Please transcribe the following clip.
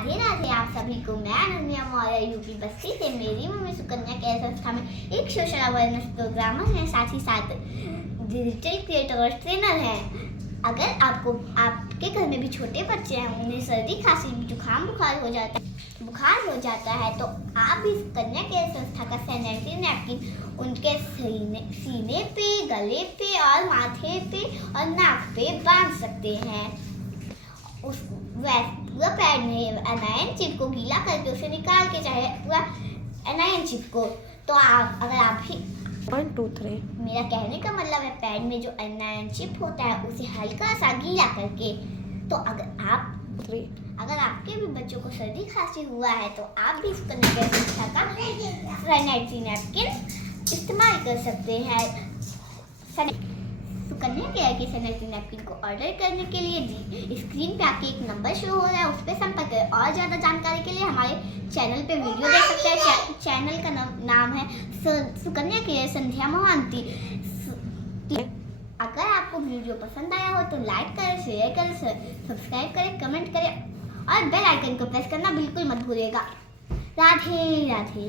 राधे राधे आप सभी को। मैं अनन्या मौर्य यूपी बस्ती से। मेरी मम्मी सुकन्या केयर संस्था में एक सोशल अवेयरनेस प्रोग्रामर है, साथ ही साथ डिजिटल क्रिएटर और ट्रेनर है। अगर आपके घर में भी छोटे बच्चे हैं, उन्हें सर्दी खांसी जुकाम बुखार हो जाता है तो आप भी सुकन्या केयर संस्था का सैनिटरी नैपकिन उनके सीने पे, गले पे और माथे पे और नाक पे बांध सकते हैं। पूरा पैड में एनायन चिप को गीला करके उसे निकाल के, चाहे पूरा एनायन चिप को, तो अगर आप भी 1 2 3 मेरा कहने का मतलब है पैड में जो एनायन चिप होता है उसे हल्का सा गीला करके, तो अगर आपके भी बच्चों को सर्दी खांसी हुआ है तो आप भी सुकन्या केयर संस्था का सैनिटरी नैपकिन इस्तेमाल कर सकते हैं। सुकन्या केयर के सैनिटरी नैपकिन को ऑर्डर करने के लिए स्क्रीन पे आपके एक नंबर शो हो रहा है, उस पर संपर्क करें। और ज़्यादा जानकारी के लिए हमारे चैनल पे वीडियो देख सकते हैं। चैनल का नाम है सुकन्या केयर संध्या मोहांती। अगर आपको वीडियो पसंद आया हो तो लाइक करें, शेयर करें, सब्सक्राइब करें, कमेंट करें और बेल आइकन को प्रेस करना बिल्कुल मत भूलिएगा। राधे राधे।